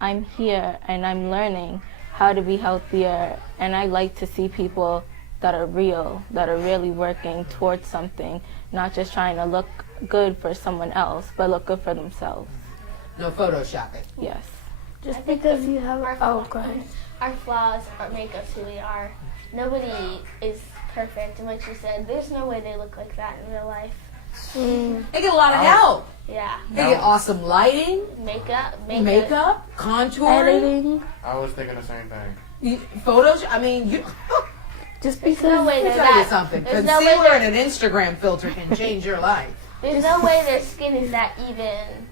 I'm here and I'm learning how to be healthier, and I like to see people that are real, that are really working towards something, not just trying to look good for someone else, but look good for themselves. No photoshopping. Yes. Just because you have Our go ahead. Our flaws make us who we are. Nobody is perfect, and like you said, there's no way they look like that in real life. They get a lot of help. Yeah. They get awesome lighting, Makeup. contouring, Editing. I was thinking the same thing. photos. I mean, you. Just There's because no way Let me they're tell you that. something. There's no way Concealer they're- and an Instagram filter can change your life. There's no way their skin is that even,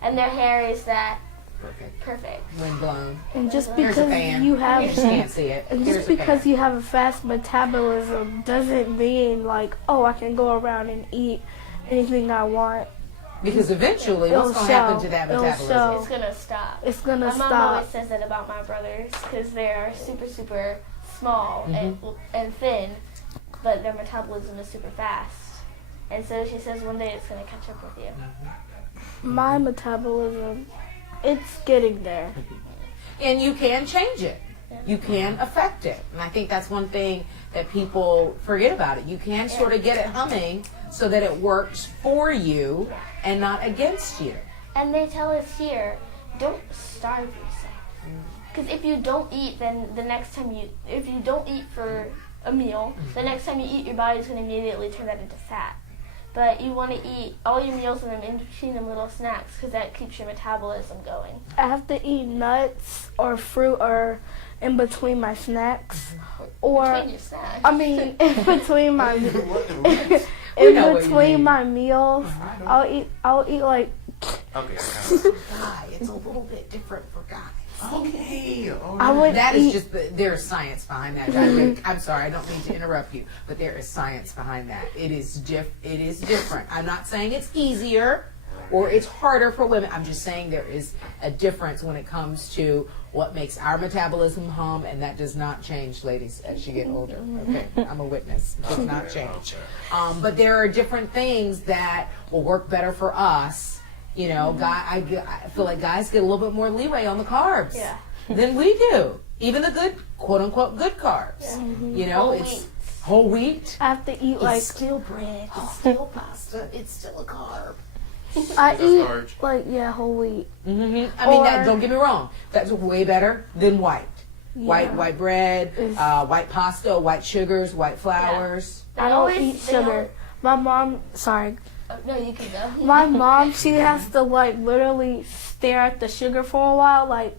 and their hair is that Perfect. perfect. Wind blown. and just Here's a because fan. you You just have can't see it. and Here's just a because fan. you have a fast metabolism doesn't mean like, oh, I can go around and eat anything I want. Because eventually, It'll what's going to happen show. to that It'll metabolism? show. It's gonna stop. It's gonna My mom stop. always says that about my brothers because they are super, super small and thin, but their metabolism is super fast. And so she says one day it's gonna catch up with you. My metabolism, it's getting there. And you can change it. You can affect it. And I think that's one thing that people forget about it. You can sort of get it humming so that it works for you and not against you. And they tell us here, don't starve yourself. Because if you don't eat, then the next time if you don't eat for a meal, the next time you eat, your body's going to immediately turn that into fat. But you want to eat all your meals and then in between them little snacks because that keeps your metabolism going. I have to eat nuts or fruit or in between my snacks, or Between your snacks. I mean in between my We in know what you between mean. my meals. I'll eat like Okay, I Guy, it's a little bit different for guys. Okay. I would That is eat. just, there's science behind that. I'm sorry, I don't mean to interrupt you, but there is science behind that. It is different. I'm not saying it's easier or it's harder for women. I'm just saying there is a difference when it comes to what makes our metabolism hum, and that does not change, ladies, as you get older. Okay, I'm a witness. It does not change. But there are different things that will work better for us. You know, I feel like guys get a little bit more leeway on the carbs than we do. Even the good, quote unquote, good carbs. You know, Whole it's wheat. whole wheat. I have to eat like It's still bread. It's still pasta. It's still a carb. I That's eat large. like whole wheat. I mean, Or- don't get me wrong. That's way better than white. White bread, white pasta, white sugars, white flours. I don't eat sugar. My mom, sorry, No, you can go. my mom, she has to like literally stare at the sugar for a while, like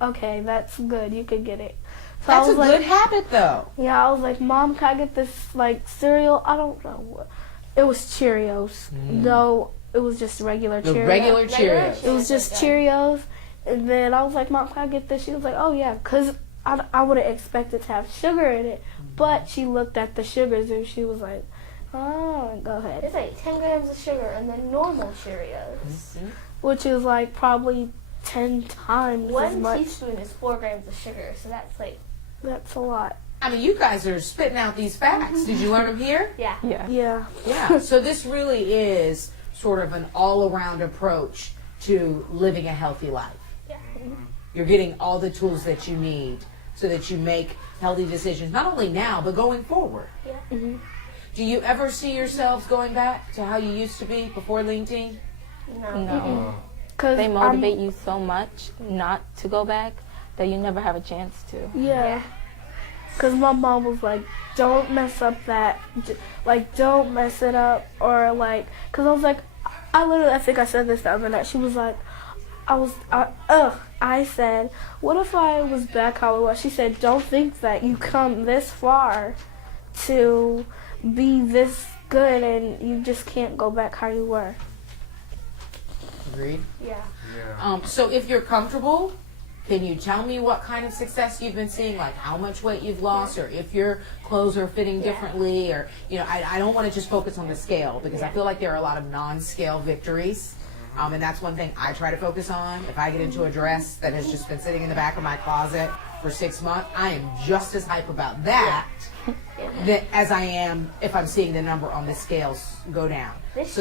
okay, that's good, you could get it. So That's I a was good like, habit, though. yeah, I was like, Mom, can I get this like cereal? I don't know what. It was Cheerios. No, it was just regular The Cheerios. regular Cheerios. It was just Cheerios, and then I was like, Mom, can I get this? She was like, oh yeah, because I would have expected to have sugar in it, but she looked at the sugars and she was like, oh, go ahead. It's like 10 grams of sugar and then normal Cheerios. Which is like probably 10 times as One much. teaspoon is 4 grams of sugar, so that's like, That's a lot. I mean, you guys are spitting out these facts. Did you learn them here? yeah. Yeah. Yeah. Yeah. So this really is sort of an all-around approach to living a healthy life. Yeah. You're getting all the tools that you need so that you make healthy decisions, not only now, but going forward. Yeah. Do you ever see yourselves going back to how you used to be before Lean Teen? No. No. Cause They motivate you so much not to go back that you never have a chance to. Yeah. Because my mom was like, don't mess up that. Don't mess it up. Or like, because I was like, I think I said this the other night. She was like, I said, what if I was back how I was? She said, don't think that you come this far to be this good and you just can't go back how you were. Agreed. Yeah. Yeah. So if you're comfortable, can you tell me what kind of success you've been seeing, like how much weight you've lost, or if your clothes are fitting differently, or, you know, I don't want to just focus on the scale, because I feel like there are a lot of non-scale victories, and that's one thing I try to focus on. If I get into a dress that has just been sitting in the back of my closet for 6 months, I am just as hype about that as I am if I'm seeing the number on the scales go down. This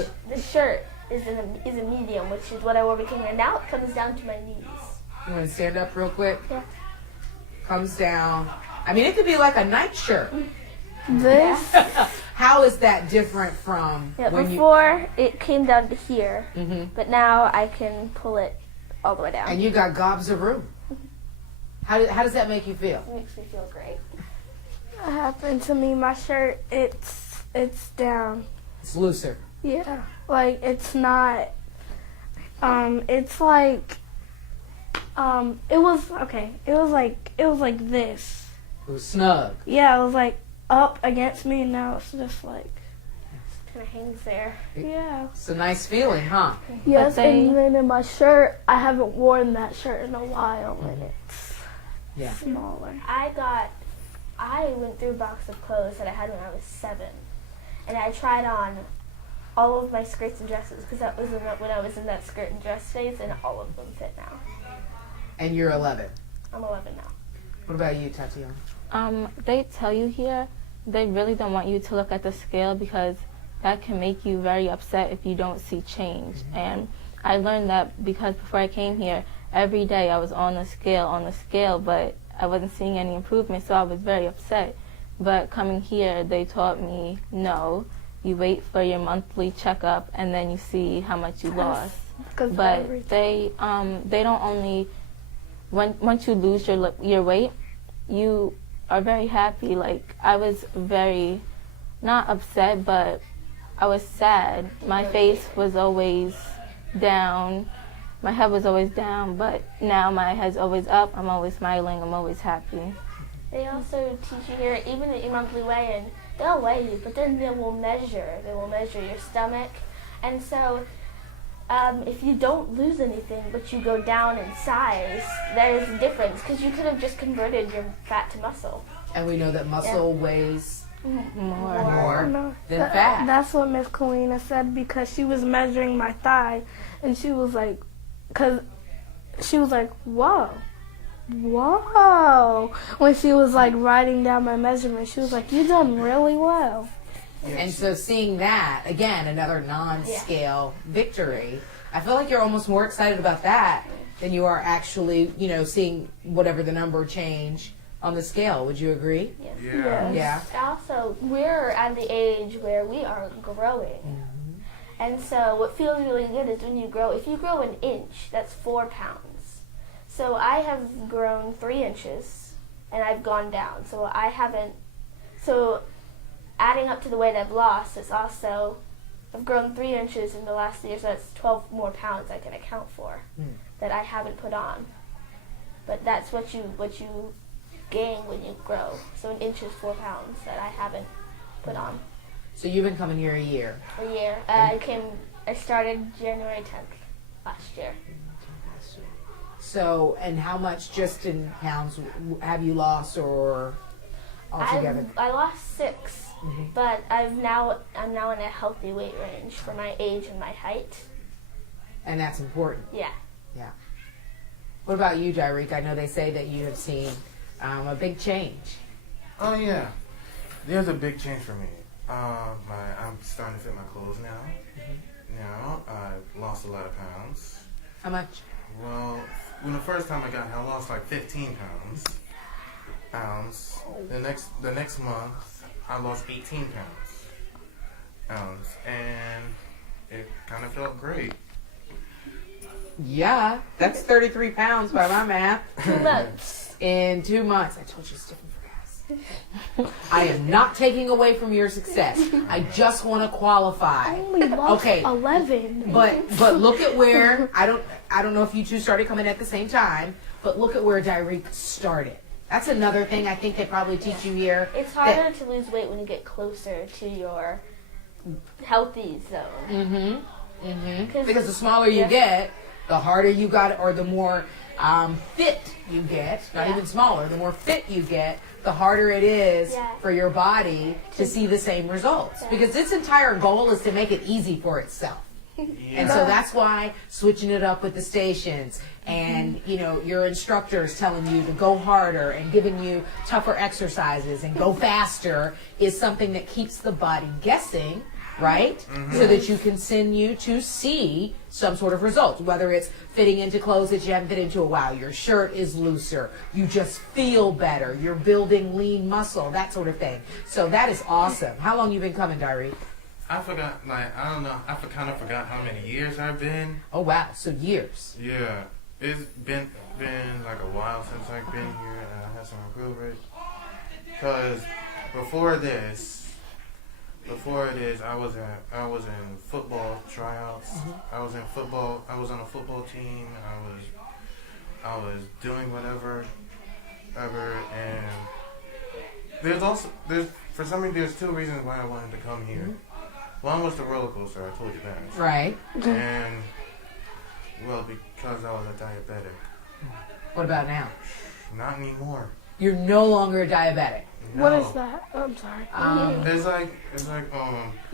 shirt is a medium, which is what I wore bikini. And now it comes down to my knees. You want to stand up real quick? Yeah. Comes down. I mean, it could be like a nightshirt. This, How is that different from Yeah, when before it came down to here, you? but now I can pull it all the way down. And you got gobs of room. How does that make you feel? It makes me feel great. what happened to me, my shirt, it's down. It's looser. Yeah, like it's not. It's like. It was okay. It was like this. It was snug. Yeah, it was like up against me, and now it's just like. Kind of hangs there. Yeah. It's a nice feeling, huh? Yes, they- and then in my shirt, I haven't worn that shirt in a while, and it's Yeah. smaller. I went through a box of clothes that I had when I was 7, and I tried on all of my skirts and dresses because that was when I was in that skirt and dress phase, and all of them fit now. And you're 11. I'm 11 now. What about you, Tatiana? They tell you here, they really don't want you to look at the scale because that can make you very upset if you don't see change. And I learned that because before I came here, every day I was on the scale, but I wasn't seeing any improvement, so I was very upset. But coming here, they taught me, no, you wait for your monthly checkup and then you see how much you lost. But they don't only, once you lose your weight, you are very happy. Like, I was very, not upset, but I was sad. My face was always down. My head was always down, but now my head's always up. I'm always smiling. I'm always happy. They also teach you here, even at your monthly weigh-in, they'll weigh you, but then they will measure. They will measure your stomach. And so if you don't lose anything, but you go down in size, there is a difference because you could have just converted your fat to muscle. And we know that muscle weighs More. more than fat. That's what Miss Kalina said because she was measuring my thigh, and she was like, whoa. When she was like writing down my measurements, she was like, you done really well. And so seeing that, again, another non-scale victory, I feel like you're almost more excited about that than you are actually, seeing whatever the number change on the scale. Would you agree? Yeah. Yeah. Also, we're at the age where we are growing. And so what feels really good is when you grow, if you grow an inch, that's 4 pounds. So I have grown 3 inches and I've gone down. So adding up to the weight I've lost, it's also, I've grown 3 inches in the last year, so that's 12 more pounds I can account for that I haven't put on. But that's what you gain when you grow. So an inch is 4 pounds that I haven't put on. So you've been coming here a year. A year. I started January 10th last year. So, and how much just in pounds have you lost or altogether? I lost 6, but I'm now in a healthy weight range for my age and my height. And that's important. Yeah. Yeah. What about you, Jairique? I know they say that you have seen a big change. Oh yeah, there's a big change for me. I'm starting to fit my clothes now. Now I've lost a lot of pounds. How much? Well, when the first time I got here, I lost like 15 pounds. The next month, I lost 18 pounds. And it kind of felt great. Yeah, that's 33 pounds by my math. 2 months. In 2 months. I told you it's different for guys. I am not taking away from your success. I just want to qualify. Only lost Okay. 11. But look at where I don't know if you two started coming at the same time, but look at where Jairique started. That's another thing I think they probably teach you here. It's harder to lose weight when you get closer to your healthy zone. Because the smaller you get, the harder you got, or the more fit you get. Not even smaller. The more fit you get, the harder it is for your body to see the same results. Because its entire goal is to make it easy for itself. And so that's why switching it up with the stations and, your instructors telling you to go harder and giving you tougher exercises and go faster is something that keeps the body guessing right? So that you continue to see some sort of results, whether it's fitting into clothes that you haven't fit into a while, your shirt is looser, you just feel better, you're building lean muscle, that sort of thing. So that is awesome. How long you been coming, Diary? I forgot, I don't know. I kind of forgot how many years I've been. Oh wow, so years. Yeah, it's been like a while since I've been here, and I had some improvement. Cause before this, I was in football tryouts. I was in football. I was on a football team. I was doing whatever, and for some reason there's two reasons why I wanted to come here. One was the roller coaster, I told you that. Right. And, well, because I was a diabetic. What about now? Not anymore. You're no longer a diabetic. No. What is that? Oh, I'm sorry. It's like,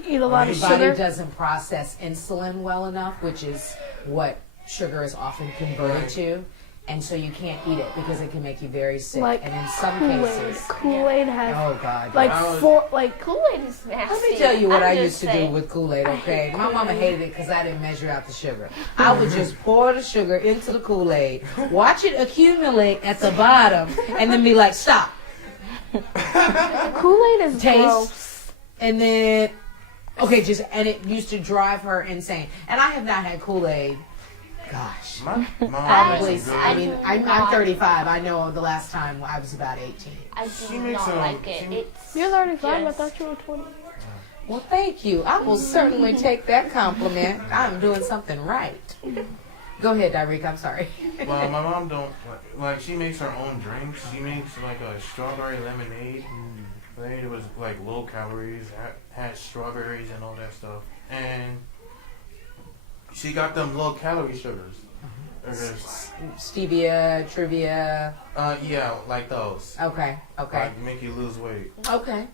Eat a lot of Your body sugar. doesn't process insulin well enough, which is what sugar is often converted to. And so you can't eat it because it can make you very sick. Like and in some Kool-Aid. cases, Kool-Aid has oh God, like yeah. Kool-Aid is nasty. Let me tell you what I'm I just used to saying. do with Kool-Aid, okay? My mama hated it because I didn't measure out the sugar. I would just pour the sugar into the Kool-Aid, watch it accumulate at the bottom, and then be like, stop. Kool-Aid is Taste. gross. And then, and it used to drive her insane. And I have not had Kool-Aid, gosh. my mom Probably, was I good. mean, I'm 35. I know the last time I was about 18. I She do makes not some- like it. she- It's You're 35. I Yes. thought you were 20. Well, thank you. I will certainly take that compliment. I'm doing something right. Go ahead, Direk. I'm sorry. Well, my mom don't, like, she makes her own drinks. She makes, like, a strawberry lemonade. It was, like, low calories, had strawberries and all that stuff. And she got them low calorie sugars. Stevia, trivia. Yeah, like those. Okay. Like, make you lose weight. Okay.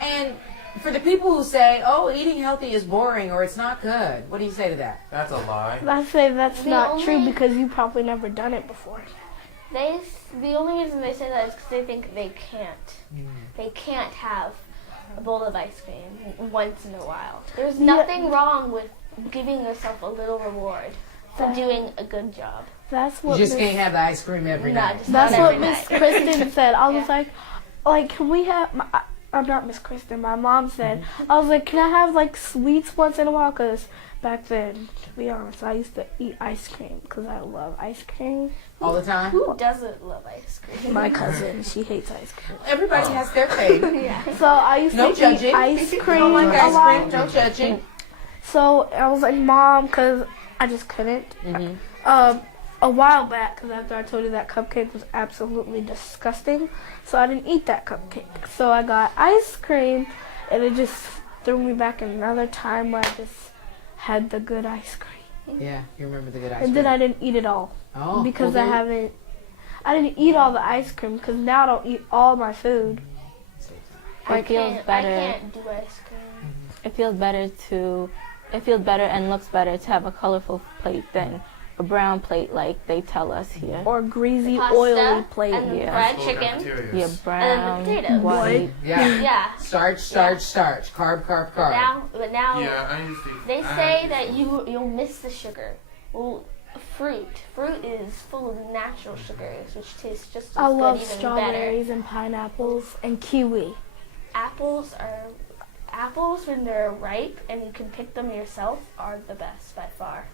And for the people who say, "Oh, eating healthy is boring or it's not good," what do you say to that? That's a lie. I say that's The not true only- because you probably never done it before. the only reason they say that is because they think they can't. They can't have a bowl of ice cream once in a while. There's nothing wrong with giving yourself a little reward for doing a good job. That's You what just Miss- can't have the ice cream every No, night. just That's not what every Miss night. Kristen said. I was Yeah. like, can we have? I'm not Miss Kristen. My mom said. I was like, can I have like sweets once in a while? Because back then, to be honest, I used to eat ice cream because I love ice cream. All the time. Who doesn't love ice cream? My cousin, she hates ice cream. Everybody has their thing. So I used No to judging. eat ice If you cream don't like a ice lot. cream, no judging. So I was like, Mom, because I just couldn't. A while back, because after I told you that cupcake was absolutely disgusting, so I didn't eat that cupcake. So I got ice cream, and it just threw me back in another time where I just had the good ice cream. Yeah, you remember the good ice And cream. then I didn't eat it all Oh, because well, I didn't eat all the ice cream because now I don't eat all my food. It feels I better. can't do ice cream. It feels better and looks better to have a colorful plate than a brown plate like they tell us here. Or greasy, Pasta oily plate. and Yeah. fried Full chicken. cafeterias. Yeah, brown, potatoes. white. Yeah. Yeah. Starch. Carb. But now Yeah, I used to. they say that you'll miss the sugar. Well, fruit is full of natural sugars, which taste just as I good, love even better. strawberries and pineapples and kiwi. Apples when they're ripe and you can pick them yourself are the best by far.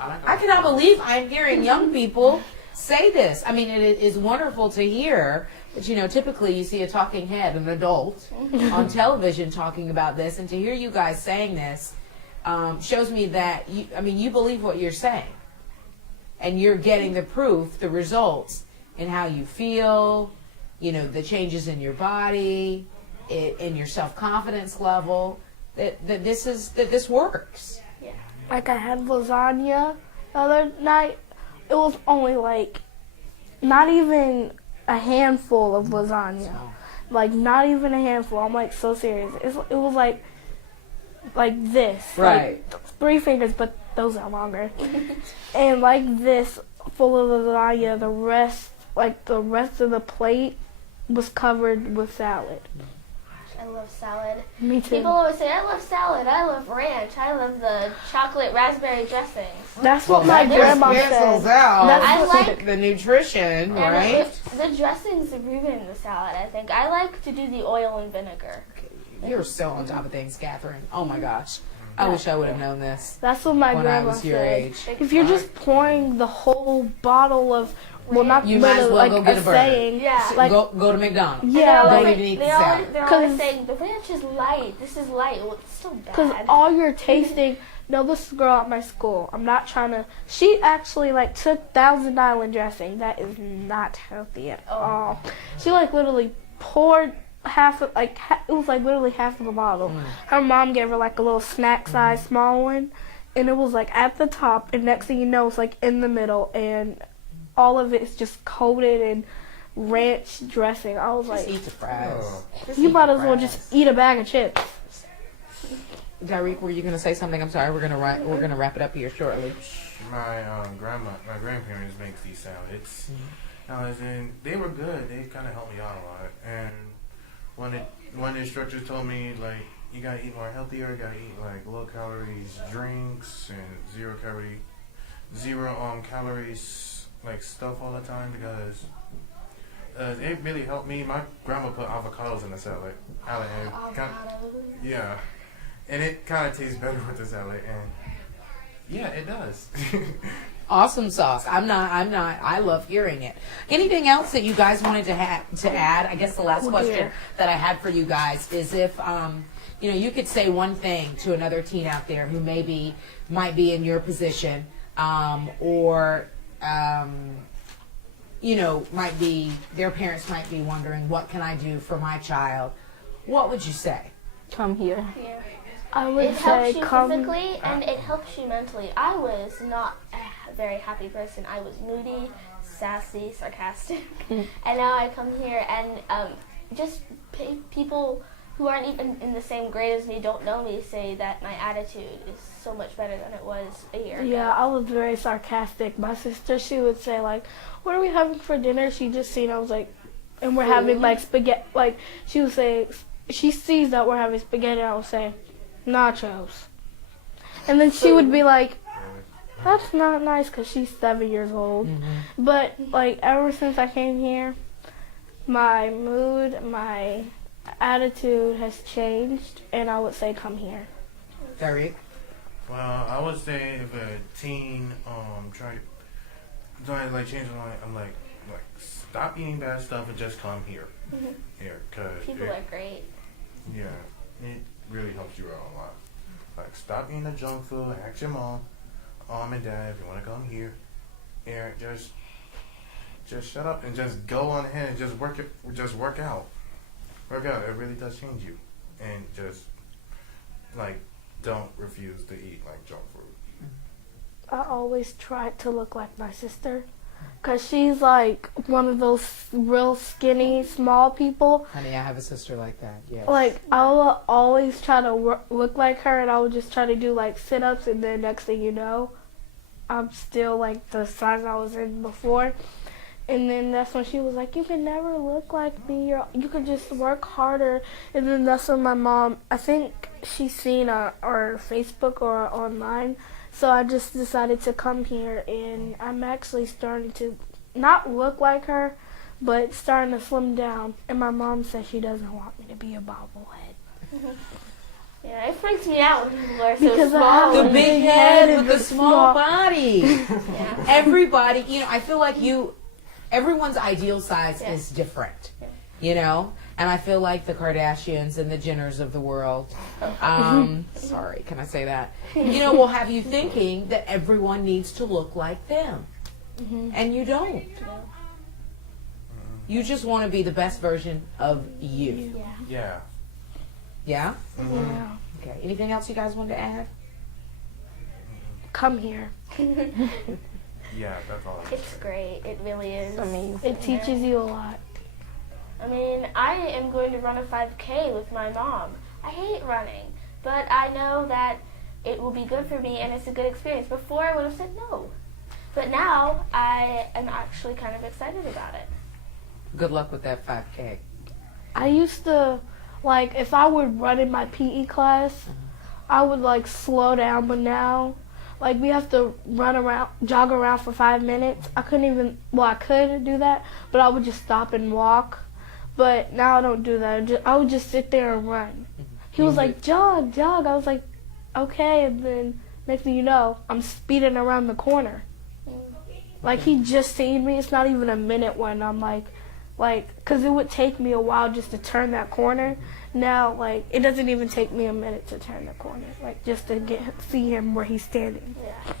I cannot believe I'm hearing young people say this. I mean, it is wonderful to hear, but typically you see a talking head, an adult, on television talking about this, and to hear you guys saying this shows me that you believe what you're saying, and you're getting the proof, the results, in how you feel, the changes in your body, in your self-confidence level, that this works. Like I had lasagna the other night. It was only like not even a handful of lasagna. Like not even a handful. I'm like so serious. It was like this. Right. Like 3 fingers, but those are longer. And like this full of lasagna. The rest of the plate was covered with salad. love salad. Me too. People always say, I love salad, I love ranch, I love the chocolate raspberry dressings. That's what my grandma cancels said. out I like the nutrition, and right? the dressings ruin the salad, I think. I like to do the oil and vinegar. You're so on top of things, Catherine. Oh my gosh. I wish I would have known this That's what my when I grandma was your said. age. If you're just pouring the whole bottle of, well, not You might as well like go get a burger. saying, Yeah. like, Go to McDonald's. yeah, Don't like, even eat the they're salad. always 'Cause- saying, the ranch is light, this is light. Well, it's still because bad. all you're tasting. No, this girl at my school. I'm not trying to. She actually like took Thousand Island dressing. That is not healthy at all. She like literally poured half of it was like literally half of a bottle. Her mom gave her like a little snack size small one, and it was like at the top, and next thing you know it's like in the middle, and all of it is just coated in ranch dressing. I was Just like, eat the fries. Oh. Just you eat might the as well fries. just eat a bag of chips. Tyreek, were you gonna say something? I'm sorry. We're gonna wrap it up here shortly. My grandparents make these salads. And they were good. They kind of helped me out a lot. And when the instructors told me like you gotta eat more healthier, you gotta eat like low calories drinks and zero calories like stuff all the time because it really helped me. My grandma put avocados in the salad. Yeah. And it kind of tastes better with the salad, and yeah, it does. Awesome sauce. I'm not. I love hearing it. Anything else that you guys wanted to add? I guess the last question that I had for you guys is if you could say one thing to another teen out there who might be in your position, or might be their parents might be wondering, what can I do for my child? What would you say? Come here. Yeah. I would It say helps you physically and it helps you mentally. I was not a very happy person. I was moody, sassy, sarcastic. And now I come here and just people who aren't even in the same grade as me, don't know me, say that my attitude is so much better than it was a year ago. Yeah, I was very sarcastic. My sister, she would say, like, what are we having for dinner? She just seen, I was like, and we're having, like, spaghetti. Like, she would say, she sees that we're having spaghetti, I would say, nachos. And then she would be like, that's not nice because she's 7 years old. But, like, ever since I came here, my mood, my attitude has changed, and I would say come here. Tyreek? Well, I would say if a teen trying to change their mind, I'm like stop eating bad stuff and just come here. Here, cause People are great. Yeah, it really helps you out a lot. Like stop eating the junk food. Ask your mom and dad if you want to come here. Here, just shut up and just go on ahead and just work out. Work out. It really does change you, and just like don't refuse to eat like junk food. I always try to look like my sister because she's like one of those real skinny, small people. Honey, I have a sister like that. Yes. Like, I will always try to look like her, and I would just try to do like sit-ups, and then next thing you know, I'm still like the size I was in before. And then that's when she was like, you can never look like me, you can just work harder. And then that's when my mom, I think she's seen our Facebook or online, so I just decided to come here, and I'm actually starting to not look like her, but starting to slim down. And my mom says she doesn't want me to be a bobblehead. Yeah, it freaks me out when people are so Because I small. have The big head with the small body. Yeah. Everybody, I feel like everyone's ideal size is different, and I feel like the Kardashians and the Jenners of the world, sorry, can I say that? Will have you thinking that everyone needs to look like them, and you don't. You just want to be the best version of you. Yeah. Yeah? Yeah. Okay, anything else you guys wanted to add? Come here. Yeah, that's all. It's great. It really is. Amazing. It teaches you a lot. I mean, I am going to run a 5K with my mom. I hate running, but I know that it will be good for me and it's a good experience. Before, I would have said no. But now, I am actually kind of excited about it. Good luck with that 5K. I used to like if I would run in my PE class, I would like slow down. But now, like we have to jog around for 5 minutes. I couldn't even. Well, I could do that, but I would just stop and walk. But now I don't do that. I would just sit there and run. He was like, jog, jog. I was like, okay. And then next thing you know, I'm speeding around the corner. Like he just seen me. It's not even a minute when I'm like, because it would take me a while just to turn that corner. Now, like, it doesn't even take me a minute to turn the corner. Like, just to see him where he's standing. Yeah.